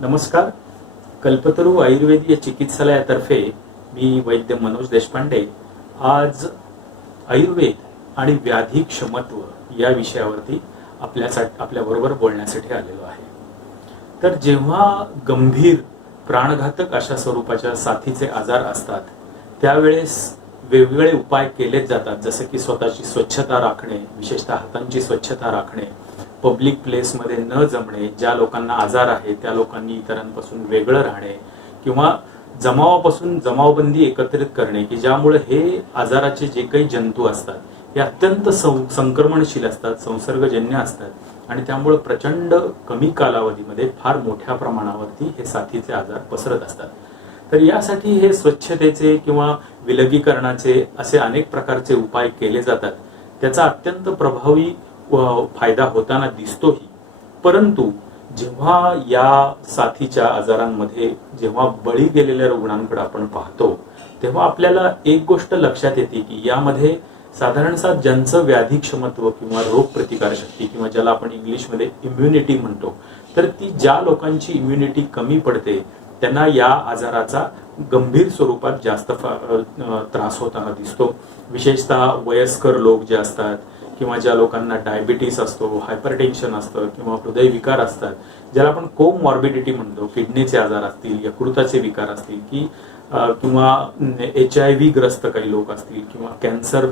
नमस्कार. कल्पतरू आयुर्वेदीय चिकित्सालयातर्फे मी वैद्य मनोज देशपांडे आज आयुर्वेद आणि व्याधी क्षमत्व या विषयावरती आपल्याबरोबर बोलण्यासाठी आलेलो आहे. तर जेव्हा गंभीर प्राणघातक अशा स्वरूपाच्या साथीचे आजार असतात त्यावेळेस वेगवेगळे उपाय केले जातात, जसे की स्वतःची स्वच्छता राखणे, विशेषतः हातांची स्वच्छता राखणे, पब्लिक प्लेसमध्ये न जमणे, ज्या लोकांना आजार आहे त्या लोकांनी इतरांपासून वेगळं राहणे किंवा जमावापासून जमावबंदी एकत्रित करणे की ज्यामुळे हे आजाराचे जे काही जंतू असतात हे अत्यंत संक्रमणशील असतात, संसर्गजन्य असतात आणि त्यामुळे प्रचंड कमी कालावधीमध्ये फार मोठ्या प्रमाणावरती हे साथीचे आजार पसरत असतात. तर यासाठी हे स्वच्छतेचे किंवा विलगीकरणाचे असे अनेक प्रकारचे उपाय केले जातात. त्याचा अत्यंत प्रभावी फायदा होताना दिसतोही. परंतु जेव्हा या साथीच्या आजारांमध्ये जेव्हा बळी गेलेल्या रुग्णांकडे आपण पाहतो तेव्हा आपल्याला एक गोष्ट लक्षात येते की यामध्ये साधारणतः ज्यांचं व्याधी क्षमत्व किंवा रोग प्रतिकार शक्ती किंवा ज्याला आपण इंग्लिशमध्ये इम्युनिटी म्हणतो, तर ती ज्या लोकांची इम्युनिटी कमी पडते त्यांना या आजाराचा गंभीर स्वरूपात जास्त त्रास होताना दिसतो. विशेषतः वयस्कर लोक जे असतात किंवा ज्या लोकांना डायबिटीस असतो, हायपरटेन्शन असतं किंवा हृदयविकार असतात, ज्याला आपण कोमॉर्बिडिटी म्हणतो, किडनीचे आजार असतील, यकृताचे विकार असतील किंवा HIV ग्रस्त काही लोक असतील किंवा कॅन्सर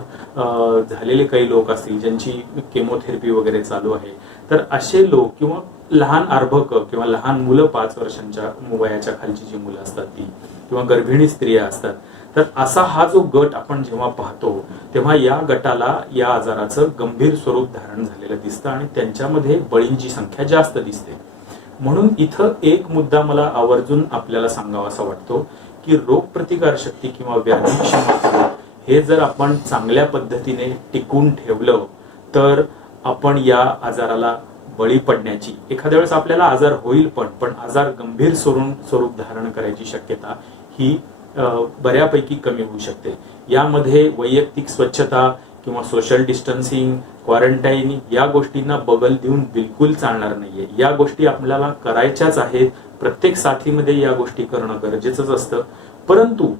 झालेले काही लोक असतील ज्यांची केमोथेरपी वगैरे चालू आहे, तर असे लोक किंवा लहान अर्भक किंवा लहान मुलं 5 वर्षांच्या वयाच्या खालची जी मुलं असतात ती किंवा गर्भिणी स्त्रिया असतात, तर असा हा जो गट आपण जेव्हा पाहतो तेव्हा या गटाला या आजाराचं गंभीर स्वरूप धारण झालेलं दिसतं आणि त्यांच्यामध्ये बळींची संख्या जास्त दिसते. म्हणून इथं एक मुद्दा मला आवर्जून आपल्याला सांगावासा वाटतो की रोगप्रतिकार शक्ती किंवा व्याधी क्षमत्व हे जर आपण चांगल्या पद्धतीने टिकून ठेवलं तर आपण या आजाराला बळी पडण्याची, एखाद्या वेळेस आपल्याला आजार होईल पण आजार गंभीर स्वरूप धारण करायची शक्यता ही बऱ्यापैकी कमी होऊ शकते. यामध्ये वैयक्तिक स्वच्छता किंवा सोशल डिस्टन्सिंग, क्वारंटाईन या गोष्टींना बगल देऊन बिलकुल चालणार नाहीये. या गोष्टी आपल्याला करायच्याच आहेत. प्रत्येक साथीमध्ये या गोष्टी करणं गरजेचंच असतं. परंतु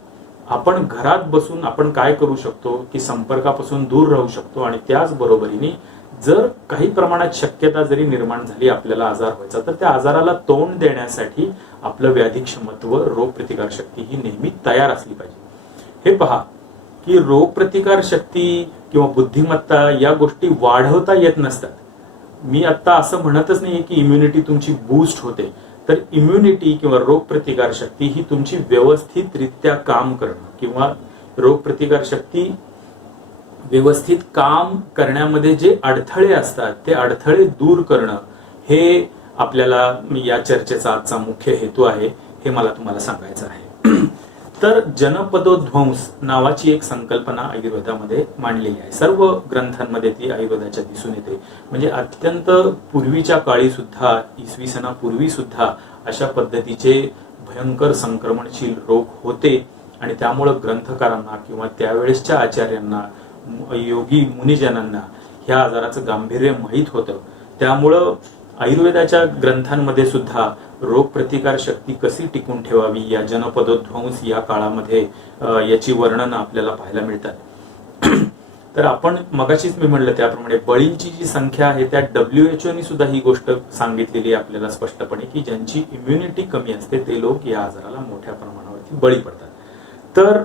आपण घरात बसून आपण काय करू शकतो की संपर्कापासून दूर राहू शकतो आणि त्याच बरोबरीने जर काही प्रमाणात शक्यता जरी निर्माण झाली आपल्याला आजार व्हायचा तर त्या आजाराला तोंड देण्यासाठी आपलं व्याधी क्षमत्व, रोगप्रतिकार शक्ती ही नेहमी तयार असली पाहिजे. हे पहा की रोगप्रतिकार शक्ती किंवा बुद्धिमत्ता या गोष्टी वाढवता येत नसतात. मी आता असं म्हणतच नाहीये की इम्युनिटी तुमची बूस्ट होते, तर इम्युनिटी किंवा रोगप्रतिकार शक्ती ही तुमची व्यवस्थितरित्या काम करणं किंवा रोगप्रतिकार शक्ती व्यवस्थित काम करण्यामध्ये जे अडथळे असतात ते अडथळे दूर करणं हे आपल्याला या चर्चेचा आजचा मुख्य हेतू आहे, हे मला तुम्हाला सांगायचं आहे. तर जनपदोध्वंस नावाची एक संकल्पना आयुर्वेदामध्ये मांडलेली आहे. सर्व ग्रंथांमध्ये ती आयुर्वेदाच्या दिसून येते. म्हणजे अत्यंत पूर्वीच्या काळी सुद्धा, इसवी सनापूर्वी सुद्धा अशा पद्धतीचे भयंकर संक्रमणशील रोग होते आणि त्यामुळं ग्रंथकारांना किंवा त्यावेळेसच्या आचार्यांना, योगी मुनिजनांना ह्या आजाराचं गांभीर्य माहीत होतं. त्यामुळं आयुर्वेदाच्या ग्रंथांमध्ये सुद्धा रोगप्रतिकार शक्ती कशी टिकून ठेवावी या जनपदोध्वंस या काळामध्ये याची वर्णनं आपल्याला पाहायला मिळतात. तर आपण मगाशीच मी म्हणलं त्याप्रमाणे बळींची जी संख्या आहे त्या WHO ने सुद्धा ही गोष्ट सांगितलेली आहे आपल्याला स्पष्टपणे की ज्यांची इम्युनिटी कमी असते ते लोक या आजाराला मोठ्या प्रमाणावरती बळी पडतात. तर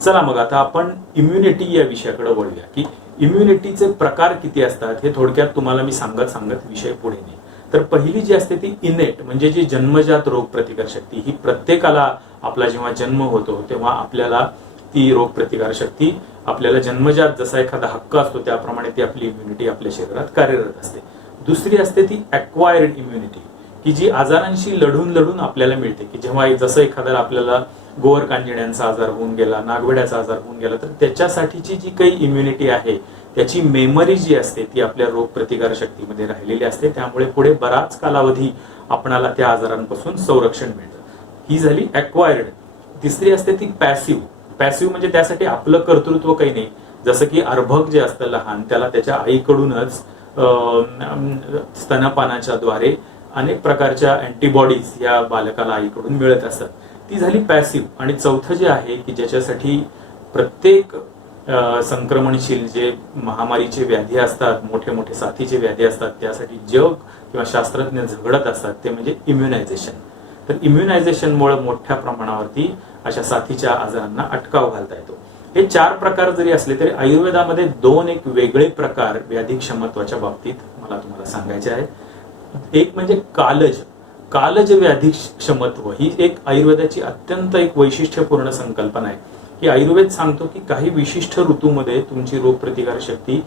चला मग आता आपण इम्युनिटी या विषयाकडे वळूया की इम्युनिटीचे प्रकार किती असतात हे थोडक्यात तुम्हाला मी सांगत विषय पुढे नेईन. तर पहिली जी असते ती इनेट म्हणजे जी जन्मजात रोगप्रतिकार शक्ती, ही प्रत्येकाला आपला जेव्हा जन्म होतो तेव्हा आपल्याला ती रोगप्रतिकार शक्ती आपल्याला जन्मजात जसा एखादा हक्क असतो त्याप्रमाणे ती आपली इम्युनिटी आपल्या शरीरात कार्यरत असते. दुसरी असते ती अक्वायर्ड इम्युनिटी की जी आजारांशी लढून आपल्याला मिळते की जेव्हा जसं एखाद्याला आपल्याला गोवर कांजिण्यांचा आजार होऊन गेला, नागवेड्याचा आजार होऊन गेला, तर त्याच्यासाठीची जी काही इम्युनिटी आहे त्याची मेमरी जी असते ती आपल्या रोगप्रतिकार शक्तीमध्ये राहिलेली असते. त्यामुळे पुढे बराच कालावधी आपणाला त्या आजारांपासून संरक्षण मिळतं. ही झाली अक्वायर्ड. तिसरी असते ती पॅसिव्ह म्हणजे त्यासाठी आपलं कर्तृत्व काही नाही. जसं की अर्भक जे असतं लहान त्याला त्याच्या आईकडूनच स्तनपानाच्या द्वारे अनेक प्रकारच्या अँटीबॉडीज या बालकाला आईकडून मिळत असतात. ती झाली पॅसिव्ह. आणि चौथं जे आहे की ज्याच्यासाठी प्रत्येक संक्रमणशील जे महामारीचे व्याधी असतात, मोठे मोठे साथीचे व्याधी असतात, त्यासाठी जग किंवा शास्त्रज्ञ झगडत असतात, ते म्हणजे इम्युनायझेशन. तर इम्युनायझेशनमुळे मोठ्या प्रमाणावरती अशा साथीच्या आजारांना अटकाव घालता येतो. हे 4 प्रकार जरी असले तरी आयुर्वेदामध्ये 2 एक वेगळे प्रकार व्याधी क्षमत्वाच्या बाबतीत मला तुम्हाला सांगायचे आहेत. एक म्हणजे कालज व्याधी क्षमत्व ही एक आयुर्वेदाची अत्यंत एक वैशिष्ट्यपूर्ण संकल्पना आहे की आयुर्वेद सांगतो की काही विशिष्ट ऋतूमध्ये तुमची रोगप्रतिकार शक्ती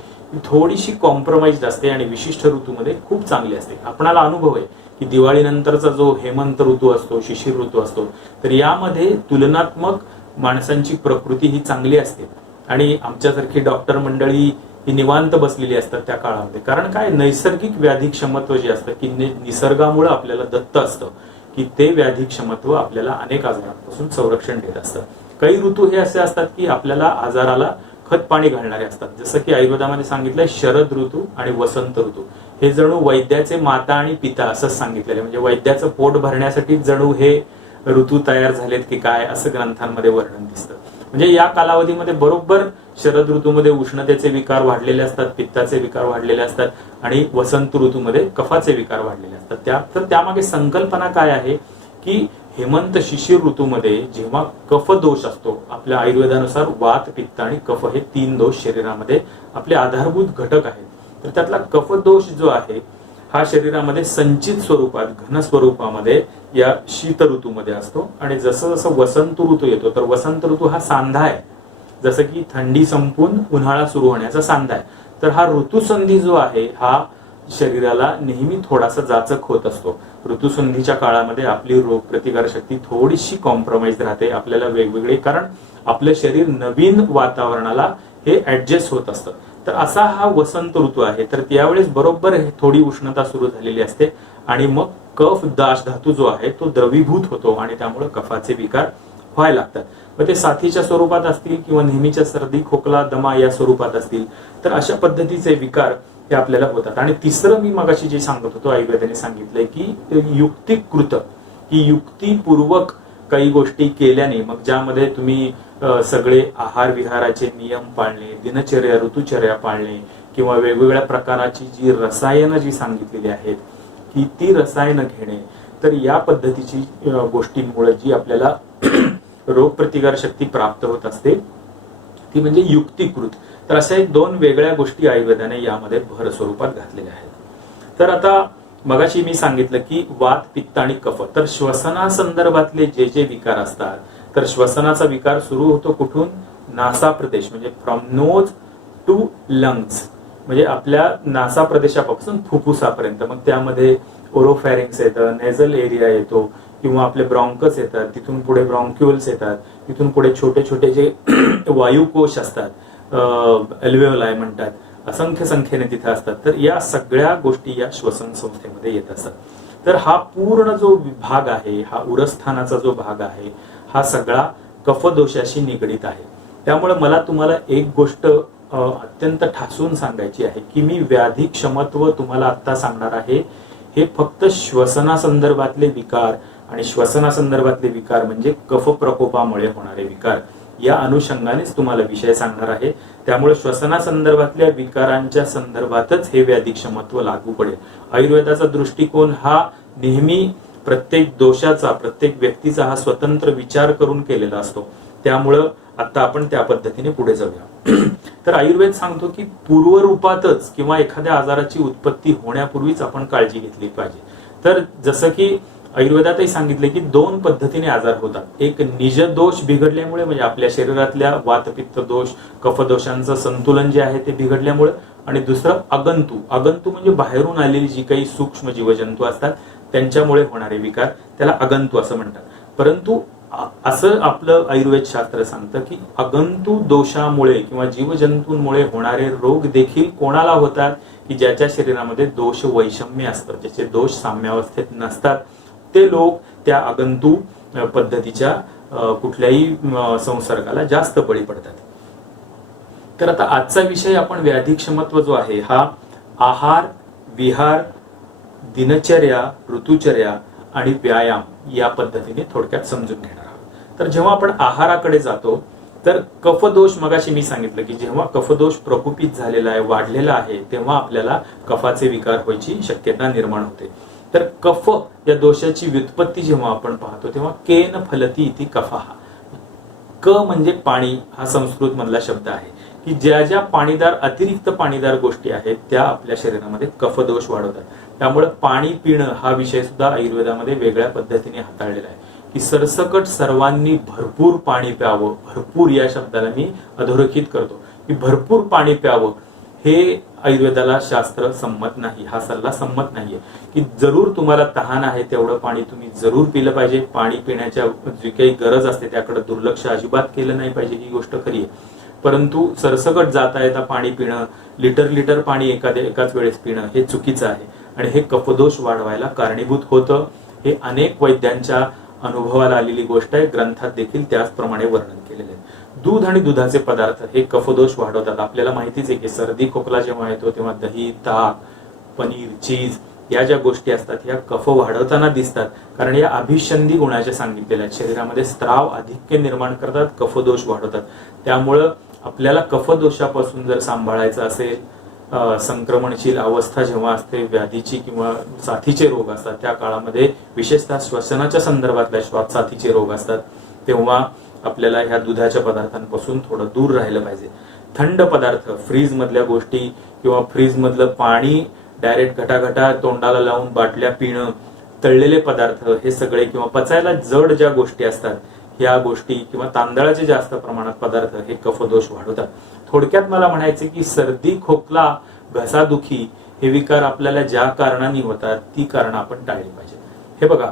थोडीशी कॉम्प्रोमाइज असते आणि विशिष्ट ऋतूमध्ये खूप चांगली असते. आपणाला अनुभव आहे की दिवाळीनंतरचा जो हेमंत ऋतू असतो, शिशिर ऋतू असतो, तर यामध्ये तुलनात्मक माणसांची प्रकृती ही चांगली असते आणि आमच्यासारखी डॉक्टर मंडळी ही निवांत बसलेली असतात त्या काळामध्ये. कारण काय, नैसर्गिक व्याधी क्षमत्व जे असतं की निसर्गामुळे आपल्याला दत्त असतं की ते व्याधी क्षमत्व आपल्याला अनेक आजारांपासून संरक्षण देत असतं. काही ऋतू हे असे असतात की आपल्याला आजाराला खत पाणी घालणारे असतात. जसं की आयुर्वेदामध्ये सांगितलंय शरद ऋतू आणि वसंत ऋतू हे जणू वैद्याचे माता आणि पिता असंच सांगितलेलं. म्हणजे वैद्याचं पोट भरण्यासाठी जणू हे ऋतू तयार झालेत की काय असं ग्रंथांमध्ये वर्णन दिसतं. म्हणजे या कालावधीमध्ये बरोबर शरद ऋतूमध्ये उष्णतेचे विकार वाढलेले असतात, पित्ताचे विकार वाढलेले असतात आणि वसंत ऋतूमध्ये कफाचे विकार वाढलेले असतात. तर त्यामागे संकल्पना काय आहे की हेमंत शिशिर ऋतूमध्ये जेव्हा कफ दोष असतो, आपल्या आयुर्वेदानुसार वात, पित्त आणि कफ हे 3 दोष शरीरामध्ये आपले आधारभूत घटक आहेत. तर त्यातला कफ दोष जो आहे हा शरीरामध्ये संचित स्वरूपात, घन स्वरूपामध्ये या शीत ऋतूमध्ये असतो. आणि जसं जसं वसंत ऋतू येतो, तर वसंत ऋतू हा सांधा आहे. जसं की थंडी संपून उन्हाळा सुरू होण्याचा सांधा आहे. तर हा ऋतुसंधी जो आहे हा शरीराला नेहमी थोडासा जाचक होत असतो. ऋतुसंधीच्या काळामध्ये आपली रोगप्रतिकार शक्ती थोडीशी कॉम्प्रोमाइज राहते. आपल्याला वेगवेगळे, कारण आपलं शरीर नवीन वातावरणाला हे ऍडजस्ट होत असतं. तर असा हा वसंत ऋतू आहे. तर त्यावेळेस बरोबर थोडी उष्णता सुरू झालेली असते आणि मग कफ दाश धातू जो आहे तो द्रवीभूत होतो आणि त्यामुळे कफाचे विकार व्हायला लागतात. मग ते साथीच्या स्वरूपात असतील किंवा नेहमीच्या सर्दी, खोकला, दमा या स्वरूपात असतील, तर अशा पद्धतीचे विकार हे आपल्याला होतात. आणि तिसरं मी मगाशी जे सांगत होतो, आयुर्वेदाने सांगितलंय की युक्तिकृत, की युक्तिपूर्वक काही गोष्टी केल्याने, मग ज्यामध्ये तुम्ही सगळे आहार विहाराचे नियम पाळणे, दिनचर्या, ऋतुचर्या पाळणे किंवा वेगवेगळ्या प्रकारची जी रसायनं जी सांगितलेली आहेत की ती रसायनं घेणे, तर या पद्धतीची गोष्टींमुळे जी आपल्याला रोगप्रतिकार शक्ती प्राप्त होत असते ती म्हणजे युक्तिकृत. तर अशा 2 वेगळ्या गोष्टी आयुर्वेदाने यामध्ये भर स्वरूपात घातलेल्या आहेत. तर आता मगाशी मी सांगितलं की वात, पित्त आणि कफ, तर श्वसनासंदर्भातले जे जे विकार असतात, तर श्वसनाचा विकार सुरू होतो कुठून, नासा प्रदेश, म्हणजे फ्रॉम नोज टू लंग्स, म्हणजे आपल्या नासा प्रदेशापासून फुफ्फुसापर्यंत. मग त्यामध्ये ओरोफॅरिंग्स येतं, नेझल एरिया येतो किंवा आपले ब्रॉन्कस येतात, तिथून पुढे ब्रॉन्क्युल्स येतात, तिथून पुढे छोटे छोटे जे वायुकोश असतात, अल्वेओलाई म्हणतात, असंख्य संख्येने तिथे असतात. तर या सगळ्या गोष्टी या श्वसन संस्थेमध्ये येत असतात. तर हा पूर्ण जो भाग आहे, हा उरस्थानाचा जो भाग आहे, हा सगळा कफदोषाशी निगडीत आहे. त्यामुळे मला तुम्हाला एक गोष्ट अत्यंत ठासून सांगायची आहे की मी व्याधी क्षमत्व तुम्हाला आता सांगणार आहे हे फक्त श्वसनासंदर्भातले विकार, आणि श्वसनासंदर्भातले विकार म्हणजे कफ प्रकोपामुळे होणारे विकार, या अनुषंगानेच तुम्हाला विषय सांगणार आहे. त्यामुळे श्वसनासंदर्भातल्या विकारांच्या संदर्भातच हे व्याधी क्षमत्व लागू पडेल. आयुर्वेदाचा दृष्टिकोन हा नेहमी प्रत्येक दोषाचा, प्रत्येक व्यक्तीचा हा स्वतंत्र विचार करून केलेला असतो. त्यामुळं आता आपण त्या पद्धतीने पुढे जाऊया. तर आयुर्वेद सांगतो की पूर्वरूपातच किंवा एखाद्या आजाराची उत्पत्ती होण्यापूर्वीच आपण काळजी घेतली पाहिजे. तर जसं की आयुर्वेदातही सांगितले की 2 पद्धतीने आजार होतात. एक निज दोष बिघडल्यामुळे, म्हणजे आपल्या शरीरातल्या वातपित्त दोष, कफदोषांचं संतुलन जे आहे ते बिघडल्यामुळे, आणि दुसरं अगंतू म्हणजे बाहेरून आलेली जी काही सूक्ष्म जीवजंतू असतात त्यांच्यामुळे होणारे विकार, त्याला अगंतू असं म्हणतात. परंतु असं आपलं आयुर्वेद शास्त्र सांगतं की अगंतू दोषामुळे किंवा जीवजंतूंमुळे होणारे रोग देखील कोणाला होतात की ज्याच्या शरीरामध्ये दोष वैषम्य असतं, ज्याचे दोष साम्यावस्थेत नसतात, ते लोक त्या अगंतू पद्धतीच्या कुठल्याही संसर्गाला जास्त बळी पडतात. तर आता आजचा विषय आपण व्याधी क्षमत्व जो आहे हा आहार विहार दिनचर्या, ऋतुचर्या आणि व्यायाम या पद्धतीने थोडक्यात समजून घेणार आहोत. तर जेव्हा आपण आहाराकडे जातो तर कफदोष, मगाशी मी सांगितलं की जेव्हा कफदोष प्रकुपित झालेला आहे, वाढलेला आहे, तेव्हा आपल्याला कफाचे विकार व्हायची शक्यता निर्माण होते. तर कफ या दोषाची व्युत्पत्ती जेव्हा आपण पाहतो तेव्हा केन फलती इति कफः. क म्हणजे पाणी, हा संस्कृत मधला शब्द आहे की ज्या ज्या पाणीदार, अतिरिक्त पाणीदार गोष्टी आहेत त्या आपल्या शरीरामध्ये कफदोष वाढवतात. त्यामुळे पाणी पिणं हा विषय सुद्धा आयुर्वेदामध्ये वेगळ्या पद्धतीने हाताळलेला आहे की सरसकट सर्वांनी भरपूर पाणी प्यावं. भरपूर या शब्दाला मी अधोरेखित करतो की भरपूर पाणी प्यावं हे आयुर्वेदाला शास्त्र संमत नाही, हा सल्ला संमत नाहीये. की जरूर तुम्हाला तहान आहे तेवढं पाणी तुम्ही जरूर पिलं पाहिजे. पाणी पिण्याच्या जी काही गरज असते त्याकडे दुर्लक्ष अजिबात केलं नाही पाहिजे, ही गोष्ट खरी आहे. परंतु सरसकट जाता येता पाणी पिणं, लिटर पाणी एकाच वेळेस पिणं हे चुकीचं आहे आणि हे कफदोष वाढवायला कारणीभूत होतं. हे अनेक वैद्यांच्या अनुभवाला आलेली गोष्ट आहे. ग्रंथात देखील त्याचप्रमाणे वर्णन केलेले आहे. दूध आणि दुधाचे पदार्थ हे कफदोष वाढवतात. आपल्याला माहितीच आहे की सर्दी खोकला जेव्हा येतो तेव्हा दही, ताक, पनीर, चीज या ज्या गोष्टी असतात ह्या कफ वाढवताना दिसतात, कारण या अभिसंधी गुणाच्या सांगितलेल्या आहेत. शरीरामध्ये स्त्राव आधिक्य निर्माण करतात, कफदोष वाढवतात. त्यामुळं आपल्याला कफदोषापासून जर सांभाळायचं असेल, संक्रमणशील अवस्था जेव्हा असते, व्याधीची किंवा साथीचे रोग असतात त्या काळामध्ये, विशेषतः श्वसनाच्या संदर्भातल्या साथीचे रोग असतात, तेव्हा आपल्याला ह्या दुधाच्या पदार्थांपासून थोडं दूर राहिलं पाहिजे. थंड पदार्थ, फ्रीज मधल्या गोष्टी किंवा फ्रीज मधलं पाणी डायरेक्ट घटाघटा तोंडाला लावून बाटल्या पिणं, तळलेले पदार्थ हे सगळे, किंवा पचायला जड ज्या गोष्टी असतात ह्या गोष्टी, किंवा तांदळाचे जास्त प्रमाणात पदार्थ हे कफदोष वाढवतात. थोडक्यात मला म्हणायचे की सर्दी, खोकला, घसादुखी हे विकार आपल्याला ज्या कारणाने होतात ती कारणं आपण टाळली पाहिजे. हे बघा,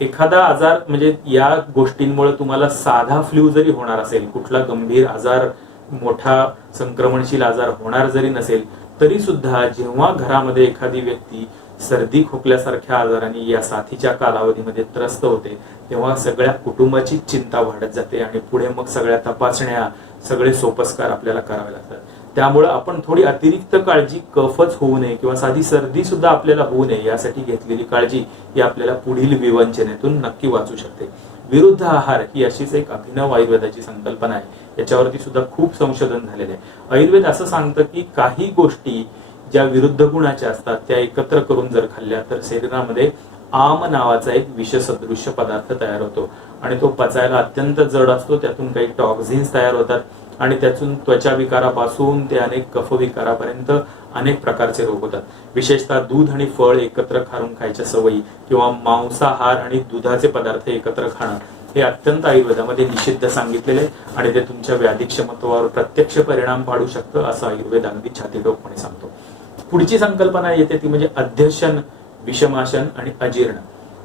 एखादा आजार म्हणजे या गोष्टींमुळे तुम्हाला साधा फ्लू जरी होणार असेल, कुठला गंभीर आजार, मोठा संक्रमणशील आजार होणार जरी नसेल, तरी सुद्धा जेव्हा घरामध्ये एखादी व्यक्ती सर्दी खोकल्यासारख्या आजाराने या साथीच्या कालावधीमध्ये त्रस्त होते तेव्हा सगळ्या कुटुंबाची चिंता वाढत जाते आणि पुढे मग सगळ्या तपासण्या, सगळे सोपस्कार आपल्याला करावे लागतात. त्यामुळे आपण थोडी अतिरिक्त काळजी, कफच होऊ नये किंवा साधी सर्दी सुद्धा आपल्याला होऊ नये यासाठी घेतलेली काळजी ही आपल्याला पुढील विवंचनेतून नक्की वाचू शकते. विरुद्ध आहार ही अशीच एक अभिनव आयुर्वेदाची संकल्पना आहे. याच्यावरती सुद्धा खूप संशोधन झालेले आहे. आयुर्वेद असं सांगतं की काही गोष्टी ज्या विरुद्ध गुणाच्या असतात त्या एकत्र करून जर खाल्ल्या तर शरीरामध्ये आम नावाचा एक विषसदृश्य पदार्थ तयार होतो आणि तो पचायला अत्यंत जड असतो. त्यातून काही टॉक्झिन्स तयार होतात आणि त्यातून त्वचा विकारापासून ते अनेक कफ विकारापर्यंत अनेक प्रकारचे रोग होतात. विशेषतः दूध आणि फळ एकत्र खाऊन खायच्या सवयी किंवा मांसाहार आणि दुधाचे पदार्थ एकत्र खाणं हे अत्यंत आयुर्वेदामध्ये निषिद्ध सांगितलेले आणि ते तुमच्या व्याधिक्षमत्वावर प्रत्यक्ष परिणाम पाडू शकतं असं आयुर्वेद अगदी छातीठोकपणे सांगतो. पुढची संकल्पना येते ती म्हणजे अध्यशन, विषमाशन आणि अजीर्ण.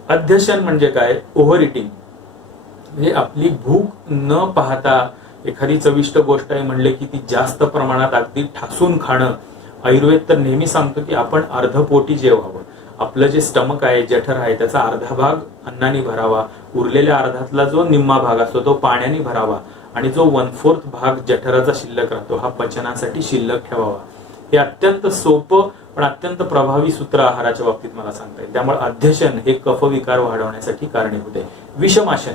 अध्यशन म्हणजे काय? ओव्हर इटिंग, म्हणजे आपली भूक न पाहता एखादी चविष्ट गोष्ट आहे म्हणले की ती जास्त प्रमाणात अगदी ठासून खाणं. आयुर्वेद तर नेहमी सांगतो की आपण अर्धपोटी जेवावं. आपलं जे स्टमक आहे, जठर आहे, त्याचा अर्धा भाग अन्नाने भरावा, उरलेल्या अर्धातला जो निम्मा भाग असतो तो पाण्याने भरावा आणि जो 1/4 भाग जठराचा शिल्लक राहतो हा पचनासाठी शिल्लक ठेवावा. हे अत्यंत सोपं पण अत्यंत प्रभावी सूत्र आहाराच्या बाबतीत मला सांगता येईल. त्यामुळे अध्यशन हे कफविकार वाढवण्यासाठी कारणीभूत आहे. विषमाशन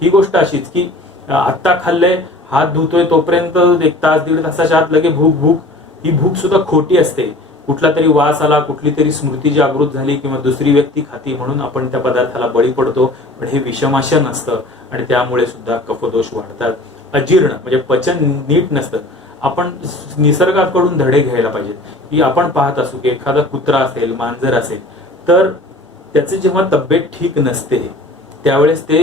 ही गोष्ट अशीच की आत्ता खाल्लंय, हात धुतोय तोपर्यंत 1 तास 1.5 तासाच्या आत लगे भूक, ही भूक सुद्धा खोटी असते. कुठला तरी वास आला, कुठली तरी स्मृती जागृत झाली किंवा दुसरी व्यक्ती खाती म्हणून आपण त्या पदार्थाला बळी पडतो, पण हे विषमाशन असतं आणि त्यामुळे सुद्धा कफदोष वाढतात. अजीर्ण म्हणजे पचन नीट नसतं. आपण निसर्गाकडून धडे घ्यायला पाहिजेत की आपण पाहत असू की एखादा कुत्रा असेल, मांजर असेल, तर त्याचे जेव्हा तब्येत ठीक नसते त्यावेळेस ते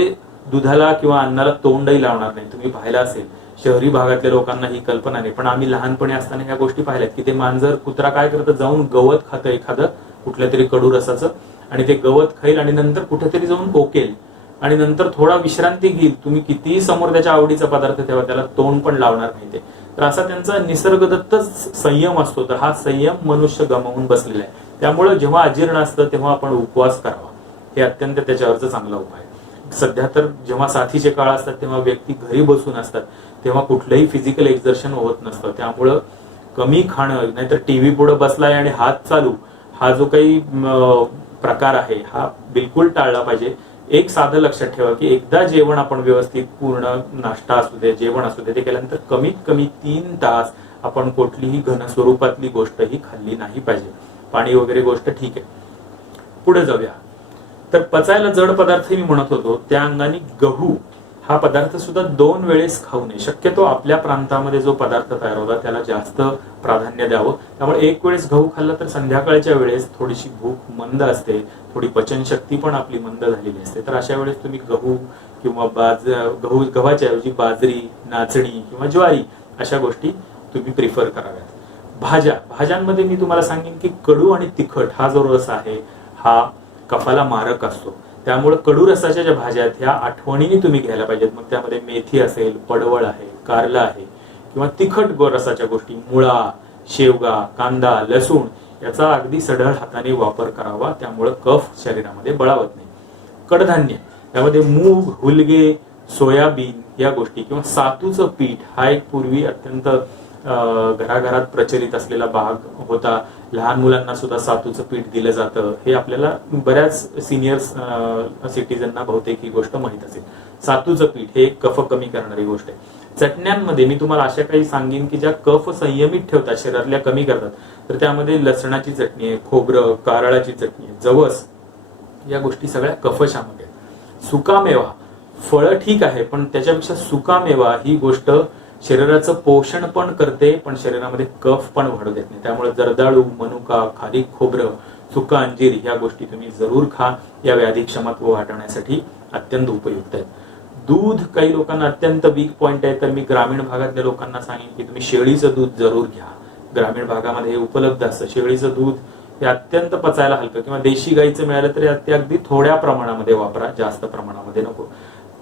दुधाला किंवा अन्नाला तोंडही लावणार नाही. तुम्ही पाहिलं असेल, शहरी भागातल्या लोकांना ही कल्पना नाही, पण आम्ही लहानपणी असताना ह्या गोष्टी पाहिल्यात की ते मांजर, कुत्रा काय करतं, जाऊन गवत खातं एखादं कुठल्या तरी कडू रसाचं आणि ते गवत खाईल आणि नंतर कुठेतरी जाऊन ओकेल आणि नंतर थोडा विश्रांती घेईल. तुम्ही कितीही समोर त्याच्या आवडीचा पदार्थ ठेवा, त्याला तोंड पण लावणार नाही ते. तर असा त्यांचा निसर्गदत्तच संयम असतो. तर हा संयम मनुष्य गमावून बसलेला आहे. त्यामुळे जेव्हा अजीर्ण असतं तेव्हा आपण उपवास करावा, हे अत्यंत त्याच्यावरचा चांगला उपाय. सध्या तर जेव्हा साथीचे काळ असतात तेव्हा व्यक्ती घरी बसून असतात, तेव्हा कुठलंही फिजिकल एक्झर्शन होत नसतं. त्यामुळं कमी खाणं, नाहीतर टीव्ही पुढे बसलाय आणि हात चालू, हा जो काही प्रकार आहे हा बिलकुल टाळला पाहिजे. एक साधं लक्षात ठेवा की एकदा जेवण आपण व्यवस्थित पूर्ण नाश्ता असू दे जेवण असू दे ते केल्यानंतर कमीत कमी 3 तास आपण कुठलीही घन स्वरूपातली गोष्ट ही खाल्ली नाही पाहिजे. पाणी वगैरे गोष्ट ठीक आहे. पुढे जाऊया. तर पचायला जड पदार्थ मी म्हणत होतो त्या अंगाने गहू हा पदार्थ सुद्धा 2 वेळेस खाऊ नये. शक्यतो आपल्या प्रांतामध्ये जो पदार्थ तयार होता त्याला जास्त प्राधान्य द्यावं. त्यामुळे एक वेळेस गहू खाल्ला तर संध्याकाळच्या वेळेस थोडीशी भूक मंद असते, थोडी पचनशक्ती पण आपली मंद झालेली असते. तर अशा वेळेस तुम्ही गहू किंवा गव्हाच्या ऐवजी बाजरी, नाचणी किंवा ज्वारी अशा गोष्टी तुम्ही प्रिफर कराव्यात. भाज्यांमध्ये मी तुम्हाला सांगेन की कडू आणि तिखट हा जो रस आहे हा कफाला मारक असतो. त्यामुळे कडू रसाच्या ज्या भाज्या आहेत ह्या आठवणीने तुम्ही घ्यायला पाहिजेत. मग त्यामध्ये मेथी असेल, पडवळ आहे, कारला आहे किंवा तिखट रसाच्या गोष्टी मुळा, शेवगा, कांदा, लसूण याचा अगदी सढळ हाताने वापर करावा. त्यामुळे कफ शरीरामध्ये बळावत नाही. कडधान्य त्यामध्ये मूग, हुलगे, सोयाबीन या गोष्टी किंवा सातूचं पीठ हा एक पूर्वी अत्यंत घराघरात प्रचलित असलेला भाग होता. लहान मुलांना सुद्धा सातूचं पीठ दिलं जातं. हे आपल्याला बऱ्याच सिनियर सिटीजनना बहुतेक ही गोष्ट माहीत असेल. सातूचं पीठ हे कफ कमी करणारी गोष्ट आहे. चटण्यांमध्ये मी तुम्हाला अशा काही सांगेन की ज्या कफ संयमित ठेवतात, शरीरातल्या कमी करतात. तर त्यामध्ये लसणाची चटणी आहे, खोबरं, कारळाची चटणी आहे, जवस या गोष्टी सगळ्या कफशामक आहेत. सुकामेवा, फळं ठीक आहे पण त्याच्यापेक्षा सुकामेवा ही गोष्ट शरीराचं पोषण पण करते पण शरीरामध्ये कफ पण वाढू देत नाही. त्यामुळे जर्दाळू, मनुका, खारीक खोबरं, सुका अंजीर या गोष्टी तुम्ही जरूर खा. या व्याधी क्षमत्व वाढवण्यासाठी अत्यंत उपयुक्त आहेत. दूध काही लोकांना अत्यंत वीक पॉइंट आहे. तर मी ग्रामीण भागातल्या लोकांना सांगेन की तुम्ही शेळीचं दूध जरूर घ्या. ग्रामीण भागामध्ये हे उपलब्ध असतं. शेळीचं दूध हे अत्यंत पचायला हलकं किंवा देशी गाईचं मिळालं तरी ते अगदी थोड्या प्रमाणामध्ये वापरा, जास्त प्रमाणामध्ये नको.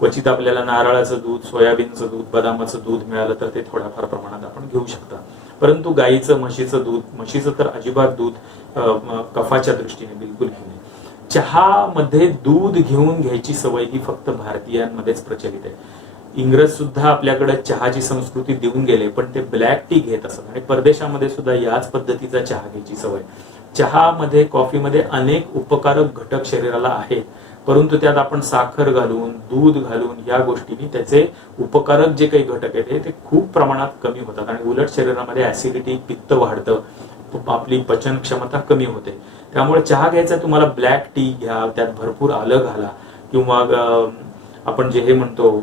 क्वचित आपल्याला नारळाचं दूध, सोयाबीनचं दूध, बदामाचं दूध मिळालं तर ते थोड्याफार प्रमाणात आपण घेऊ शकता. परंतु गाईचं, म्हशीचं तर अजिबात दूध कफाच्या दृष्टीने बिलकुल घेऊ नये. चहामध्ये दूध घेऊन घ्यायची सवय ही फक्त भारतीयांमध्येच प्रचलित आहे. इंग्रज सुद्धा आपल्याकडे चहाची संस्कृती देऊन गेले पण ते ब्लॅक टी घेत असत आणि परदेशामध्ये सुद्धा याच पद्धतीचा चहा घ्यायची सवय. चहामध्ये, कॉफीमध्ये अनेक उपकारक घटक शरीराला आहेत परंतु त्यात आपण साखर घालून, दूध घालून या गोष्टींनी त्याचे उपकारक जे काही घटक आहेत ते खूप प्रमाणात कमी होतात आणि उलट शरीरामध्ये ऍसिडिटी, पित्त वाढतं, आपली पचन क्षमता कमी होते. त्यामुळे चहा घ्यायचा तुम्हाला ब्लॅक टी घ्या, त्यात भरपूर आलं घाला किंवा आपण जे हे म्हणतो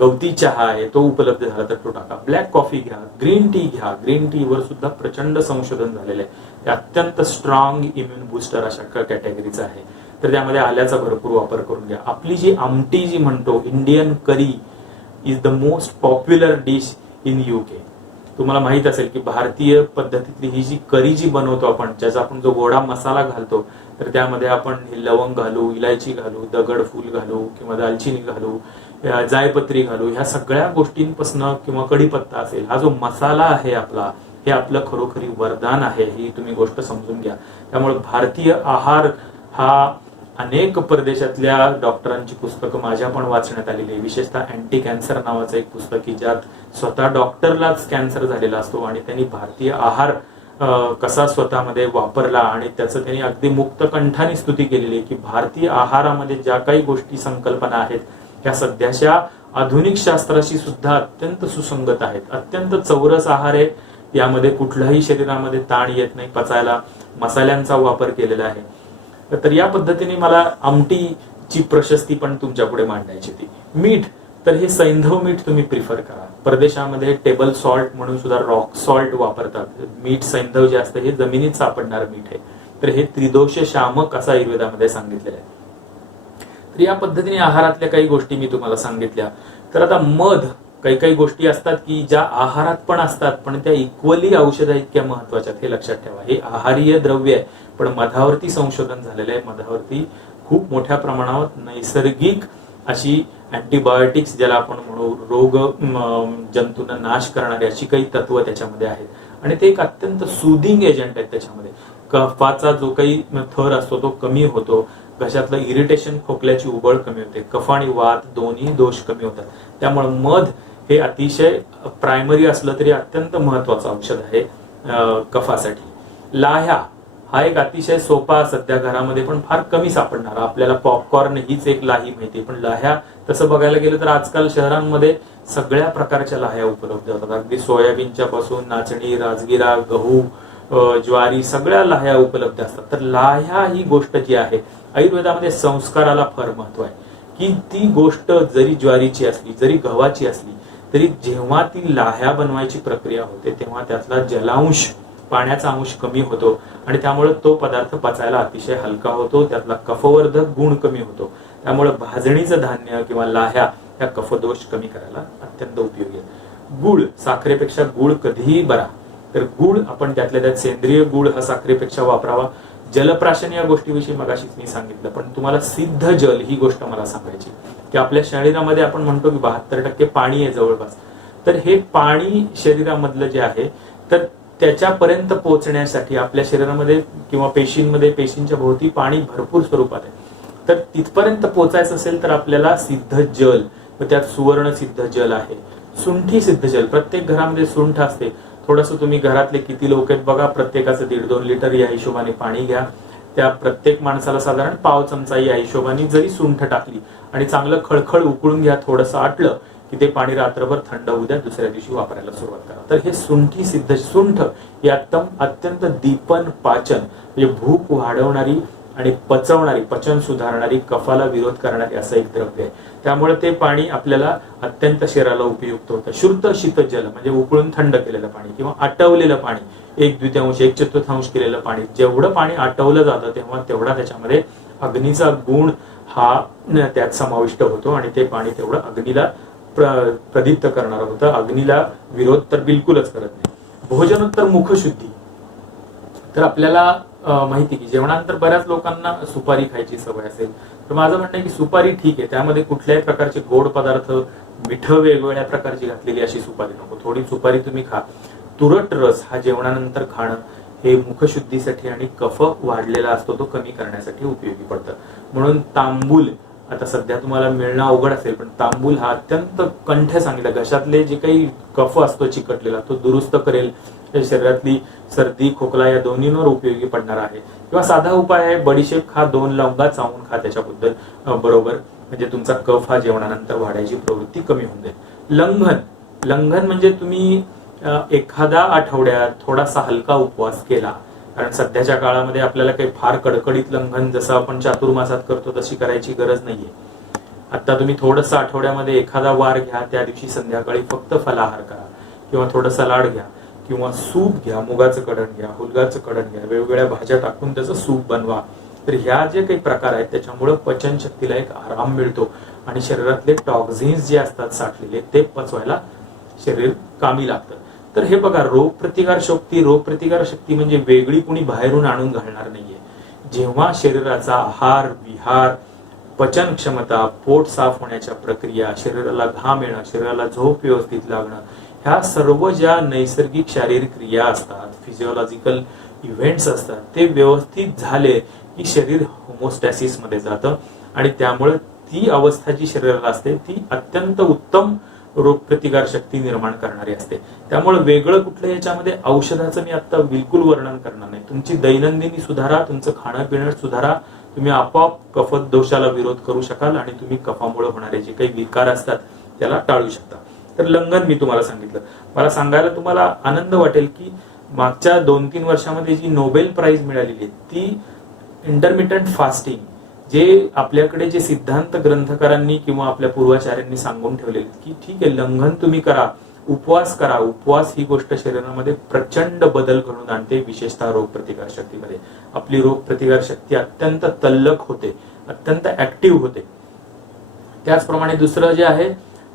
गवती चहा आहे तो उपलब्ध झाला तर तो टाका. ब्लॅक कॉफी घ्या, ग्रीन टी घ्या. ग्रीन टी वर सुद्धा प्रचंड संशोधन झालेलं आहे. ते अत्यंत स्ट्रॉंग इम्युन बुस्टर अशा कॅटेगरीचं आहे. तर त्यामध्ये आल्याचा भरपूर वापर करून घ्या. आपली जी आमटी जी म्हणतो Indian curry is the most popular dish in UK. तुम्हाला माहित असेल की भारतीय पद्धतीतली ही जी करी जी बनवतो आपण, ज्याचा आपण जो गोडा मसाला घालतो तर त्यामध्ये आपण लवंग घालू, इलायची घालू, दगडफूल घालू किंवा दालचिनी घालू, जायपत्री घालू, ह्या सगळ्या गोष्टींपासून किंवा कढीपत्ता असेल, हा जो मसाला आहे आपला हे आपलं खरोखरी वरदान आहे. ही तुम्ही गोष्ट समजून घ्या. त्यामुळे भारतीय आहार हा अनेक परदेशातल्या डॉक्टरांची पुस्तकं माझ्या पण वाचण्यात आलेली आहे. विशेषतः अँटी कॅन्सर नावाचं एक पुस्तक की ज्यात स्वतः डॉक्टरलाच कॅन्सर झालेला असतो आणि त्यांनी भारतीय आहार कसा स्वतःमध्ये वापरला आणि त्याचं त्यांनी अगदी मुक्त कंठाने स्तुती केलेली आहे की भारतीय आहारामध्ये ज्या काही गोष्टी, संकल्पना आहेत ह्या सध्याच्या आधुनिक शास्त्राशी सुद्धा अत्यंत सुसंगत आहेत. अत्यंत चौरस आहार आहे. यामध्ये कुठलाही शरीरामध्ये ताण येत नाही. पचायला मसाल्यांचा वापर केलेला आहे. तर या पद्धतीने मला आमटीची प्रशस्ती पण तुमच्या पुढे मांडायची ती. मीठ तर हे सैंधव मीठ तुम्ही प्रिफर करा. परदेशामध्ये टेबल सॉल्ट म्हणून सुद्धा रॉक सॉल्ट वापरतात. मीठ सैंधव जे असतं हे जमिनीत सापडणारं मीठ आहे. तर हे त्रिदोष शामक असं आयुर्वेदामध्ये सांगितलेलं आहे. तर या पद्धतीने आहारातल्या काही गोष्टी मी तुम्हाला सांगितल्या. तर आता मध, काही काही गोष्टी असतात की ज्या आहारात पण असतात पण त्या इक्वली औषधा इतक्या महत्वाच्या, हे लक्षात ठेवा. हे आहारीय द्रव्य आहे पण मधावरती संशोधन झालेलं आहे. मधावरती खूप मोठ्या प्रमाणावर नैसर्गिक अशी अँटीबायोटिक्स ज्याला आपण म्हणू, रोग जंतूंना नाश करणारी अशी काही तत्व त्याच्यामध्ये आहेत आणि ते एक अत्यंत सुदिंग एजंट आहेत. त्याच्यामध्ये कफाचा जो काही थर असतो तो कमी होतो. घशातलं इरिटेशन, खोकल्याची उबळ कमी होते. कफ आणि वात दोन्ही दोष कमी होतात. त्यामुळे मध हे अतिशय प्रायमरी असलं तरी अत्यंत महत्वाचं औषध आहे कफासाठी. लाह्या हा एक अतिशय सोपा, सध्या घरामध्ये पण फार कमी सापडणारा. आपल्याला पॉपकॉर्न हीच एक लाही माहिती, पण लाह्या तसं बघायला गेलं तर आजकाल शहरांमध्ये सगळ्या प्रकारच्या लाह्या उपलब्ध होतात. अगदी सोयाबीनच्या पासून नाचणी, राजगिरा, गहू, ज्वारी, सगळ्या लाह्या उपलब्ध असतात. तर लाह्या ही गोष्ट जी आहे, आयुर्वेदामध्ये संस्काराला फार महत्व आहे, की ती गोष्ट जरी ज्वारीची असली, जरी गव्हाची असली, तरी जेव्हा ती लाह्या बनवायची प्रक्रिया होते तेव्हा त्यातला जलांश, पाण्याचा अंश कमी होतो आणि त्यामुळे तो पदार्थ पचायला अतिशय हलका होतो, त्यातला कफवर्धक गुण कमी होतो. त्यामुळे भाजणीचं धान्य किंवा लाह्या ह्या कफदोष कमी करायला अत्यंत उपयोगी आहे. गुळ, साखरेपेक्षा गुळ कधीही बरा. तर गुळ आपण त्यातल्या त्यात सेंद्रिय गुळ हा साखरेपेक्षा वापरावा. जलप्राशन या गोष्टीविषयी मगाशीच मी सांगितलं, पण तुम्हाला सिद्ध जल ही गोष्ट मला सांगायची, की आपल्या शरीरामध्ये आपण म्हणतो की 72% पाणी आहे जवळपास. तर हे पाणी शरीरामधलं जे आहे, तर त्याच्यापर्यंत पोहोचण्यासाठी आपल्या शरीरामध्ये किंवा पेशींमध्ये, पेशींच्या भोवती पाणी भरपूर स्वरूपात आहे. तर तिथपर्यंत पोहोचायचं असेल तर आपल्याला सिद्ध जल, व त्यात सुवर्ण सिद्ध जल आहे, सुंठी सिद्ध जल. प्रत्येक घरामध्ये सुंठ असते. थोडंसं तुम्ही घरातले किती लोक आहेत बघा, प्रत्येकाचं 1.5-2 लिटर या हिशोबाने पाणी घ्या. त्या प्रत्येक माणसाला साधारण पाव चमचा या हिशोबाने जरी सुंठ टाकली आणि चांगलं खळखळ उकळून घ्या, थोडंसं आटलं की ते पाणी रात्रभर थंड होऊ द्या, दुसऱ्या दिवशी वापरायला सुरुवात करा. तर हे सुंठी सिद्ध, सुंठ ही अत्यंत दीपन पाचन, म्हणजे भूक वाढवणारी आणि पचवणारी, पचन सुधारणारी, कफाला विरोध करणारी असं एक द्रव्य आहे. त्यामुळे ते पाणी आपल्याला अत्यंत शरीराला उपयुक्त होतं. शुद्ध शीतजल म्हणजे उकळून थंड केलेलं पाणी किंवा आटवलेलं पाणी, 1/2, 1/4 केलेलं पाणी. जेवढं पाणी आटवलं जातं तेव्हा तेवढा त्याच्यामध्ये अग्नीचा गुण हा त्यात समाविष्ट होतो आणि ते पाणी तेवढं अग्नीला प्रदीप्त करणारं होतं. अग्नीला विरोध तर बिलकुलच करत नाही. भोजनोत्तर मुखशुद्धी. तर आपल्याला माहिती की जेवणानंतर बऱ्याच लोकांना सुपारी खायची सवय असेल, तर माझं म्हणणं आहे की सुपारी ठीक आहे, त्यामध्ये कुठल्याही प्रकारचे गोड पदार्थ, मिठं वेगवेगळ्या प्रकारची घातलेली अशी सुपारी नको. थोडी सुपारी तुम्ही खा. तुरट रस हा जेवणानंतर खाणं हे मुखशुद्धीसाठी आणि कफ वाढलेला असतो तो कमी करण्यासाठी उपयोगी पडतं. म्हणून तांबूल, आता सध्या तुम्हाला मिळणं अवघड असेल, पण तांबूल हा अत्यंत कंठ चांगला, घशातले जे काही कफ असतो चिकटलेला तो दुरुस्त करेल, शरीरातली सर्दी, खोकला या दोन्हींवर उपयोगी पडणार आहे. किंवा साधा उपाय आहे, बडीशेप खा, 2 लवंगा चावून खा त्याच्याबद्दल बरोबर, म्हणजे तुमचा कफ हा जेवणानंतर वाढायची प्रवृत्ती कमी होऊन जाईल. लंघन, लंघन म्हणजे तुम्ही एखादा आठवड्यात थोडासा हलका उपवास केला, कारण सध्याच्या काळामध्ये आपल्याला काही फार कडकडीत लंघन जसं आपण चातुर्मासात करतो तशी करायची गरज नाहीये. आता तुम्ही थोडंसं आठवड्यामध्ये एखादा वार घ्या, त्या दिवशी संध्याकाळी फक्त फलाहार करा किंवा थोडं सलाड घ्या किंवा सूप घ्या, मुगाचं कढण घ्या, हुलगाचं कढण घ्या, वेगवेगळ्या भाज्या टाकून त्याचं सूप बनवा. तर ह्या जे काही प्रकार आहेत त्याच्यामुळे पचनशक्तीला एक आराम मिळतो आणि शरीरातले टॉक्झिन्स जे असतात साठलेले ते पचवायला शरीर कामी लागतं. तर हे बघा, रोगप्रतिकार शक्ती म्हणजे वेगळी कुणी बाहेरून आणून घालणार नाहीये. जेव्हा शरीराचा आहार विहार, पचन क्षमता, पोट साफ होण्याच्या प्रक्रिया, शरीराला घाम येणं, शरीराला झोप व्यवस्थित लागणं, ह्या सर्व ज्या नैसर्गिक शारीरिक क्रिया असतात, फिजिओलॉजिकल इव्हेंट्स असतात, ते व्यवस्थित झाले की शरीर होमोस्टॅसिस मध्ये जातं आणि त्यामुळे ती अवस्था जी शरीराला असते ती अत्यंत उत्तम रोगप्रतिकार शक्ती निर्माण करणारी असते. त्यामुळे वेगळं कुठलं याच्यामध्ये औषधाचं मी आता बिलकुल वर्णन करणार नाही. तुमची दैनंदिनी सुधारा, तुमचं खाणं पिणं सुधारा, तुम्ही आपोआप कफत दोषाला विरोध करू शकाल आणि तुम्ही कफामुळे होणारे जे काही विकार असतात त्याला टाळू शकता. तर लंघन मी तुम्हाला सांगितलं. मला सांगायला तुम्हाला आनंद वाटेल की मागच्या 2-3 वर्षामध्ये जी नोबेल प्राइज मिळालेली आहे ती इंटरमिटंट फास्टिंग, जे आपल्याकडे जे सिद्धांत ग्रंथकारांनी किंवा आपल्या पूर्वाचार्यांनी सांगून ठेवलेले की ठीक आहे लंघन तुम्ही करा, उपवास करा. उपवास ही गोष्ट शरीरामध्ये प्रचंड बदल घडून आणते, विशेषतः रोगप्रतिकार शक्तीमध्ये. आपली रोगप्रतिकार शक्ती अत्यंत तल्लख होते, अत्यंत ऍक्टिव्ह होते. त्याचप्रमाणे दुसरं जे आहे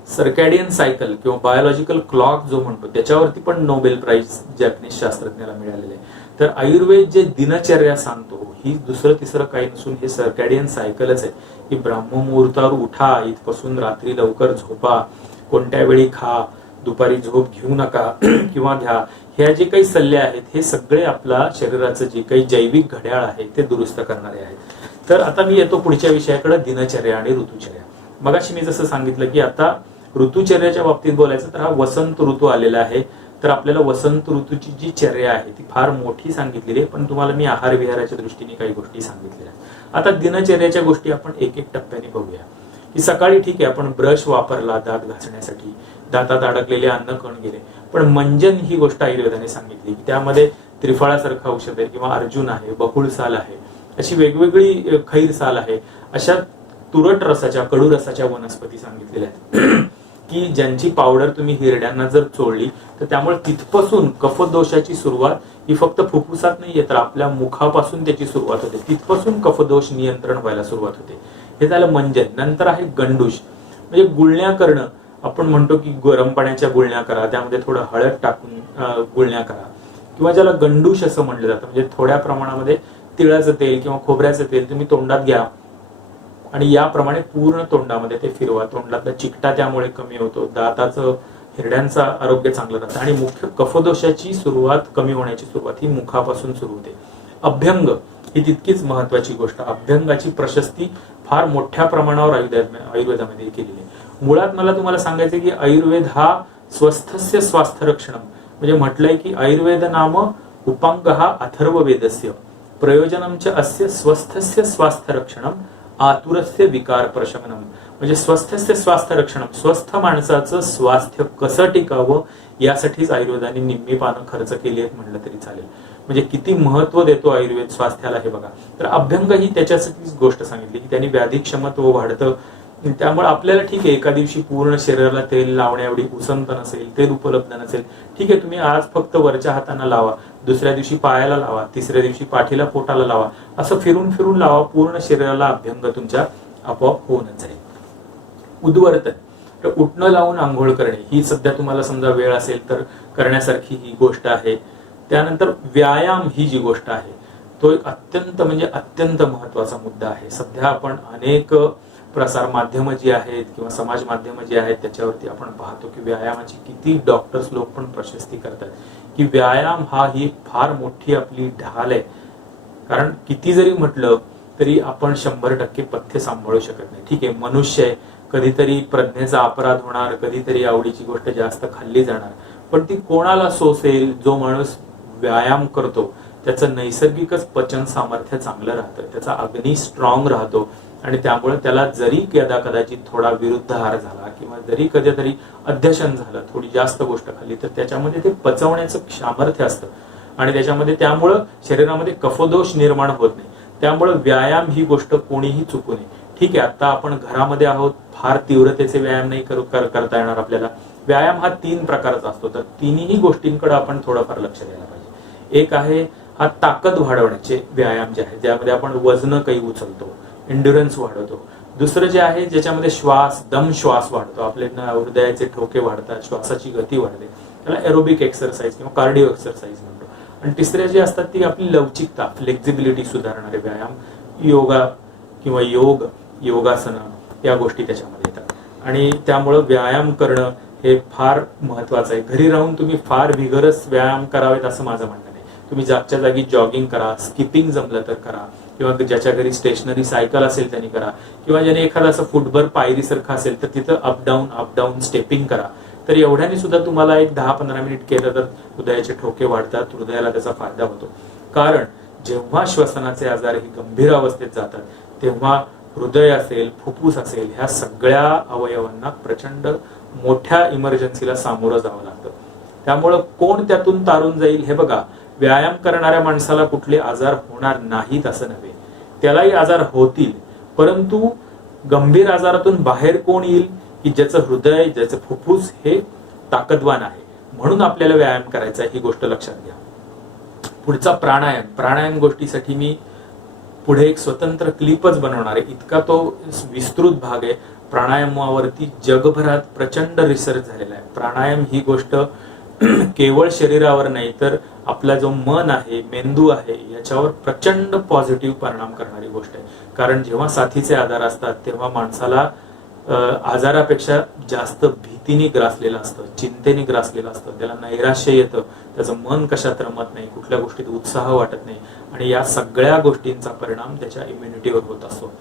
सर्कॅडियन सायकल किंवा बायोलॉजिकल क्लॉक जो म्हणतो, त्याच्यावरती पण नोबेल प्राइज जॅपनीज शास्त्रज्ञाला मिळालेले आहे. तर आयुर्वेद जे दिनचर्या सांगतो ही दुसरं तिसरं काही नसून हे सर्कॅडियन सायकलच आहे की ब्राह्ममुहूर्तावर उठा, इथपासून रात्री लवकर झोपा, कोणत्या वेळी खा, दुपारी झोप घेऊ नका किंवा घ्या, ह्या जे काही सल्ले आहेत हे सगळे आपला शरीराचं जे काही जैविक घड्याळ आहे ते दुरुस्त करणारे आहेत. तर आता मी येतो पुढच्या विषयाकडे, दिनचर्या आणि ऋतुचर्या. मगाशी मी जसं सांगितलं की आता ऋतुचर्याच्या बाबतीत बोलायचं तर हा वसंत ऋतू आलेला आहे. तर आपल्याला वसंत ऋतूची जी चर्या आहे ती फार मोठी सांगितलेली आहे, पण तुम्हाला मी आहार विहाराच्या दृष्टीने काही गोष्टी सांगितलेल्या आहेत. आता दिनचर्याच्या गोष्टी आपण एक एक टप्प्याने बघूया. की सकाळी ठीक आहे, आपण ब्रश वापरला दात घासण्यासाठी, दातात अडकलेले अन्न कण गेले, पण मंजन ही गोष्ट आयुर्वेदाने सांगितली की त्यामध्ये त्रिफळासारखं औषध आहे किंवा अर्जुन आहे, बकुळ साल आहे, अशी वेगवेगळी खैर साल आहे, अशा तुरट रसाच्या कडू रसाच्या वनस्पती सांगितलेल्या आहेत की ज्यांची पावडर तुम्ही हिरड्यांना जर चोळली तर त्यामुळे तिथपासून कफदोषाची सुरुवात ही फक्त फुफ्फुसात नाहीये तर आपल्या मुखापासून त्याची सुरुवात होते, तिथपासून कफदोष नियंत्रण व्हायला सुरुवात होते. हे झालं मंजन. नंतर आहे गंडूष, म्हणजे गुळण्या करणं. आपण म्हणतो की गरम पाण्याच्या गुळण्या करा, त्यामध्ये थोडं हळद टाकून गुळण्या करा, किंवा ज्याला गंडूष असं म्हणलं जातं, म्हणजे थोड्या प्रमाणामध्ये तिळाचं तेल किंवा खोबऱ्याचं तेल तुम्ही तोंडात घ्या आणि याप्रमाणे पूर्ण तोंडामध्ये ते फिरवा. तोंडातला चिकटा त्यामुळे कमी होतो, दाताचं हिरड्यांचं आरोग्य चांगलं राहतं आणि मुख्य कफदोषाची सुरुवात कमी होण्याची सुरुवात ही मुखापासून सुरू होते. अभ्यंग ही तितकीच महत्वाची गोष्ट. अभ्यंगाची प्रशस्ती फार मोठ्या प्रमाणावर आयुर्वेदामध्ये केलेली आहे. मुळात मला तुम्हाला सांगायचं की आयुर्वेद हा स्वस्थस्य स्वास्थ्य रक्षणम, म्हणजे म्हटलंय की आयुर्वेद नाम उपांग हा अथर्व वेदस्य प्रयोजनमच अस्य स्वस्थस्य स्वास्थ्य रक्षणम आतुरस्य विकार प्रशमनम, म्हणजे स्वस्थस्य स्वास्थ्य रक्षणम, स्वस्थ माणसाचं स्वास्थ्य कसं टिकावं यासाठीच आयुर्वेदाने निम्मी पानं खर्च केली आहेत म्हणलं तरी चालेल. म्हणजे किती महत्व देतो आयुर्वेद स्वास्थ्याला हे बघा. तर अभ्यंग ही त्याच्यासाठीच गोष्ट सांगितली की त्यांनी व्याधी क्षमत्व वाढतं. त्यामुळे आपल्याला ठीक आहे एका दिवशी पूर्ण शरीराला तेल लावण्या एवढी उसंत नसेल, तेल उपलब्ध नसेल, ठीक आहे तुम्ही आज फक्त वरच्या हाताना लावा, दुसऱ्या दिवशी पायाला लावा, तिसऱ्या दिवशी पाठीला पोटाला लावा, असं फिरून फिरून लावा, पूर्ण शरीराला अभ्यंग तुमच्या आपोआप होऊनच जाईल. उद्वर्तन, तर उठणं लावून आंघोळ करणे ही सध्या तुम्हाला समजा वेळ असेल तर करण्यासारखी ही गोष्ट आहे. त्यानंतर व्यायाम ही जी गोष्ट आहे तो एक अत्यंत म्हणजे अत्यंत महत्वाचा मुद्दा आहे. सध्या आपण अनेक प्रसार माध्यम जी आहेत किंवा समाज माध्यम जी आहेत त्याच्यावरती आपण पाहतो की व्यायामाची किती डॉक्टर्स लोक पण प्रशस्ती करतात की व्यायाम हा ही फार मोठी आपली ढाल आहे. कारण किती जरी म्हटलं तरी आपण 100% पथ्य सांभाळू शकत नाही. ठीक आहे, मनुष्य आहे, कधीतरी प्रज्ञेचा अपराध होणार, कधीतरी आवडीची गोष्ट जास्त खाल्ली जाणार, पण ती कोणाला सोसेल? जो माणूस व्यायाम करतो त्याचं नैसर्गिकच पचन सामर्थ्य चांगलं राहतं, त्याचा अग्नी स्ट्रॉंग राहतो आणि त्यामुळे त्याला जरी कदाचित थोडा विरुद्ध आहार झाला किंवा जरी कधीतरी अध्यशन झालं, थोडी जास्त गोष्ट खाल्ली, तर त्याच्यामध्ये ते पचवण्याचं सामर्थ्य असतं आणि त्याच्यामध्ये त्यामुळं शरीरामध्ये कफदोष निर्माण होत नाही. त्यामुळे व्यायाम ही गोष्ट कोणीही चुकू नये. ठीक आहे, आता आपण घरामध्ये आहोत, फार तीव्रतेचे व्यायाम नाही करता येणार आपल्याला. व्यायाम हा 3 प्रकारचा असतो, तर तिन्ही गोष्टींकडे आपण थोडंफार लक्ष द्यायला पाहिजे. एक आहे हा ताकद वाढवण्याचे व्यायाम जे आहे, ज्यामध्ये आपण वजन काही उचलतो, एन्ड्युरन्स वाढवतो. दुसरं जे आहे ज्याच्यामध्ये श्वास, दम श्वास वाढतो, आपले हृदयाचे ठोके वाढतात, श्वासाची गती वाढते, त्याला एरोबिक एक्सरसाइज किंवा कार्डिओ एक्सरसाइज म्हणतो. आणि तिसरे जे असतात ती आपली लवचिकता, फ्लेक्झिबिलिटी सुधारणारे व्यायाम, योगा किंवा योगासनं या गोष्टी त्याच्यामध्ये येतात. आणि त्यामुळं व्यायाम करणं हे फार महत्वाचं आहे. घरी राहून तुम्ही फार व्हिगरस व्यायाम करावेत असं माझं म्हणणं नाही. तुम्ही जागच्या जागी जॉगिंग करा, स्किपिंग जमलं तर करा, किंवा ज्याच्या घरी स्टेशनरी सायकल असेल त्यांनी करा, किंवा ज्याने एखादा असं फुटभर पायरीसारखं असेल तर तिथं अपडाऊन स्टेपिंग करा. तर एवढ्याने सुद्धा तुम्हाला एक 10-15 मिनिट केलं तर हृदयाचे ठोके वाढतात, हृदयाला त्याचा फायदा होतो. कारण जेव्हा श्वसनाचे आजार ही गंभीर अवस्थेत जातात तेव्हा हृदय असेल, फुफ्फुस असेल, ह्या सगळ्या अवयवांना प्रचंड मोठ्या इमर्जन्सीला सामोरं जावं लागतं. त्यामुळं कोण त्यातून तारून जाईल हे बघा. व्यायाम करणाऱ्या माणसाला कुठले आजार होणार नाहीत असं नव्हे, त्यालाही आजार होतील, परंतु गंभीर आजारातून बाहेर कोण येईल की ज्याचं हृदय, ज्याचं फुफ्फुस हे ताकदवान आहे. म्हणून आपल्याला व्यायाम करायचा ही गोष्ट लक्षात घ्या. पुढचा प्राणायाम गोष्टीसाठी मी पुढे एक स्वतंत्र क्लिपच बनवणार आहे. इतका तो विस्तृत भाग आहे. प्राणायामावरती जगभरात प्रचंड रिसर्च झालेला आहे. प्राणायाम ही गोष्ट केवळ शरीरावर नाही तर आपला जो मन आहे, मेंदू आहे, याच्यावर प्रचंड पॉझिटिव्ह परिणाम करणारी गोष्ट आहे. कारण जेव्हा साथीचे आजार असतात तेव्हा माणसाला आजारापेक्षा जास्त भीतीने ग्रासलेलं असतं, चिंतेने ग्रासलेलं असतं, त्याला नैराश्य येतं, त्याचं मन कशात रमत नाही, कुठल्या गोष्टीत उत्साह वाटत नाही आणि या सगळ्या गोष्टींचा परिणाम त्याच्या इम्युनिटीवर होत असतो.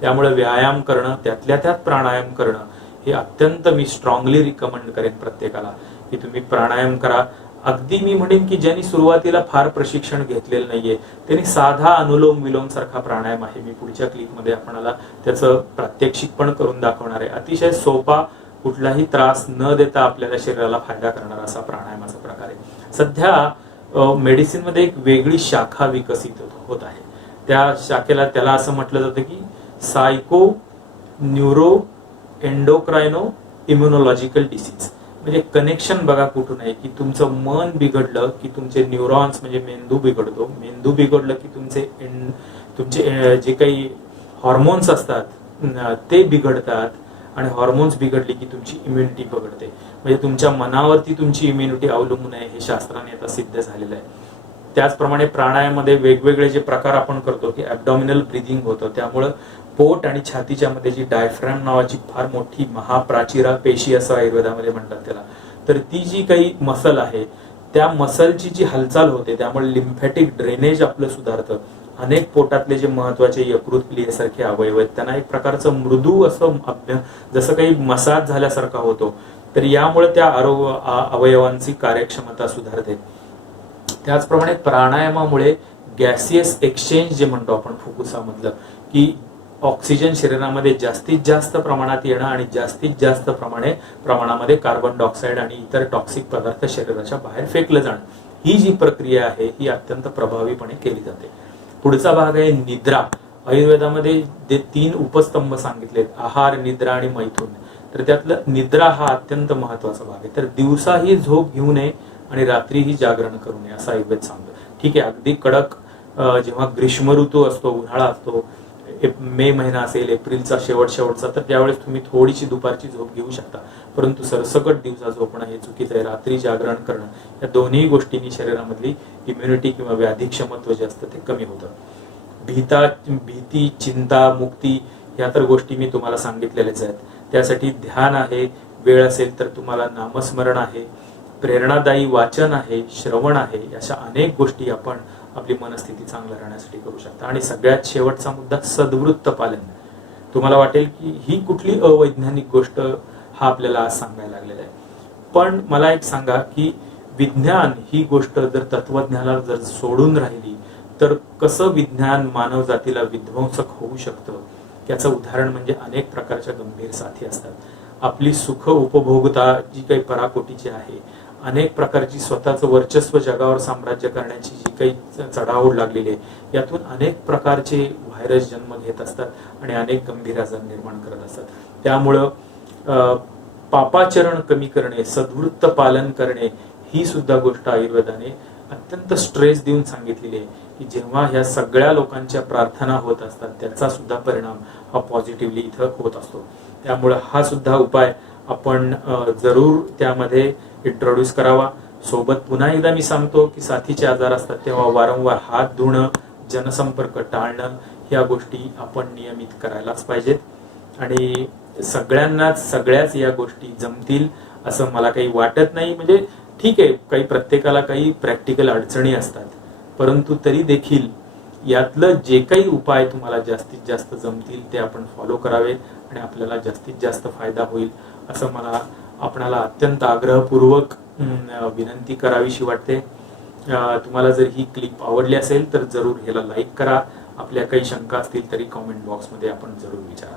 त्यामुळे व्यायाम करणं, त्यातल्या त्यात प्राणायाम करणं हे अत्यंत मी स्ट्रॉंगली रिकमेंड करेन प्रत्येकाला की तुम्ही प्राणायाम करा. अगदी मी म्हणेन की ज्यांनी सुरुवातीला फार प्रशिक्षण घेतलेलं नाहीये त्यांनी साधा अनुलोम विलोम सारखा प्राणायाम आहे, मी पुढच्या क्लिपमध्ये आपणाला त्याचं प्रात्यक्षिक पण करून दाखवणार आहे. अतिशय सोपा, कुठलाही त्रास न देता आपल्याला शरीराला फायदा करणारा असा प्राणायामाचा प्रकार आहे. सध्या मेडिसिन मध्ये एक वेगळी शाखा विकसित होत आहे. त्या शाखेला त्याला असं म्हटलं जातं की सायको न्यूरो एंडोक्रायनो इम्युनॉलॉजिकल डिसीज. म्हणजे कनेक्शन बघा कुठून आहे की तुमचं मन बिघडलं की तुमचे न्यूरॉन्स म्हणजे मेंदू बिघडतो, मेंदू बिघडलं की तुमचे जे काही हॉर्मोन्स असतात ते बिघडतात, आणि हॉर्मोन्स बिघडली की तुमची इम्युनिटी बिघडते. म्हणजे तुमच्या मनावरती तुमची इम्युनिटी अवलंबून आहे, हे शास्त्राने आता सिद्ध झालेलं आहे. त्याचप्रमाणे प्राणायामामध्ये वेगवेगळे जे प्रकार आपण करतो की ॲब्डॉमिनल ब्रिदिंग होतं, त्यामुळं पोट आणि छातीच्या मध्ये जी डायफ्रॅम नावाची फार मोठी महाप्राचीरा पेशी असं आयुर्वेदामध्ये म्हणतात त्याला, तर ती जी काही मसल आहे त्या मसलची जी हालचाल होते त्यामुळे लिम्फॅटिक ड्रेनेज आपलं सुधारतं. अनेक पोटातले जे महत्वाचे यकृत क्रियेसारखे अवयव आहेत त्यांना एक प्रकारचं मृदू असं जसं काही मसाज झाल्यासारखा होतो, तर यामुळे त्या अवयवांची कार्यक्षमता सुधारते. त्याचप्रमाणे प्राणायामामुळे गॅसियस एक्सचेंज जे म्हणतो आपण फुफ्फुसामधलं, की ऑक्सिजन शरीरामध्ये जास्तीत जास्त प्रमाणात येणं आणि जास्तीत जास्त प्रमाणामध्ये कार्बन डायऑक्साईड आणि इतर टॉक्सिक पदार्थ शरीराच्या बाहेर फेकलं जाणं, ही जी प्रक्रिया आहे ही अत्यंत प्रभावीपणे केली जाते. पुढचा भाग आहे निद्रा. आयुर्वेदामध्ये जे 3 उपस्तंभ सांगितलेत, आहार, निद्रा आणि मैथुन, तर त्यातलं निद्रा हा अत्यंत महत्वाचा भाग आहे. तर दिवसाही झोप घेऊ नये आणि रात्रीही जागरण करू नये असं आयुर्वेद सांगतो. ठीक आहे, अगदी कडक जेव्हा ग्रीष्म ऋतू असतो, उन्हाळा असतो, मे महिना असेल, एप्रिलचा शेवटचा, तर त्यावेळेस तुम्ही थोडीशी दुपारची झोप घेऊ शकता, परंतु सरसकट दिवसा झोपणं हे चुकीचं आहे. रात्री जागरण करणं, या दोन्ही गोष्टींनी शरीरामधली इम्युनिटी किंवा व्याधी क्षमत्व जे असतं ते कमी होतं. भीती, चिंता, मुक्ती या तर गोष्टी मी तुम्हाला सांगितलेल्याच आहेत. त्यासाठी ध्यान आहे, वेळ असेल तर तुम्हाला नामस्मरण आहे, प्रेरणादायी वाचन आहे, श्रवण आहे, अशा अनेक गोष्टी आपण आपली मनस्थिती चांगल्या राहण्यासाठी करू शकता. आणि सगळ्यात शेवटचा मुद्दा, सद्वृत्त पालन. तुम्हाला वाटेल की ही कुठली अवैज्ञानिक गोष्ट हा आपल्याला आज सांगायला लागलेला आहे, पण मला एक सांगा की विज्ञान ही गोष्ट जर तत्वज्ञानाला जर सोडून राहिली तर कसं विज्ञान मानव जातीला विध्वंसक होऊ शकतं. याचं उदाहरण म्हणजे अनेक प्रकारच्या गंभीर साथी असतात. आपली सुख उपभोगता जी काही पराकोटीची आहे, अनेक प्रकारची स्वतःचं वर्चस्व जगावर साम्राज्य करण्याची जी काही चढाओढ लागलेली आहे, यातून अनेक प्रकारचे व्हायरस जन्म घेत असतात आणि अनेक गंभीर आजार निर्माण करत असतात. त्यामुळं पापाचरण कमी करणे, सद्वृत्त पालन करणे ही सुद्धा गोष्ट आयुर्वेदाने अत्यंत स्ट्रेस देऊन सांगितलेली आहे की जेव्हा ह्या सगळ्या लोकांच्या प्रार्थना होत असतात त्याचा सुद्धा परिणाम हा पॉझिटिव्हली इथं होत असतो. त्यामुळं हा सुद्धा उपाय आपण जरूर त्यामध्ये इंट्रोड्यूस करावा. सोबत पुन्हा एकदा मी सांगतो की साथीचे आजार असतात तेव्हा वारंवार हात धुणं, जनसंपर्क टाळणं ह्या गोष्टी आपण नियमित करायलाच पाहिजेत. आणि सगळ्याच या गोष्टी जमतील असं मला काही वाटत नाही. म्हणजे ठीक आहे, काही प्रत्येकाला काही प्रॅक्टिकल अडचणी असतात, परंतु तरी देखील यातलं जे काही उपाय तुम्हाला जास्तीत जास्त जमतील ते आपण फॉलो करावेत आणि आपल्याला जास्तीत जास्त फायदा होईल असं मला आपणाला अत्यंत आग्रहपूर्वक विनंती करावीशी वाटते. तुम्हाला जर ही क्लिप आवडली असेल तर जरूर ह्याला लाईक करा. आपल्या काही शंका असतील तरी कॉमेंट बॉक्समध्ये आपण जरूर विचारा.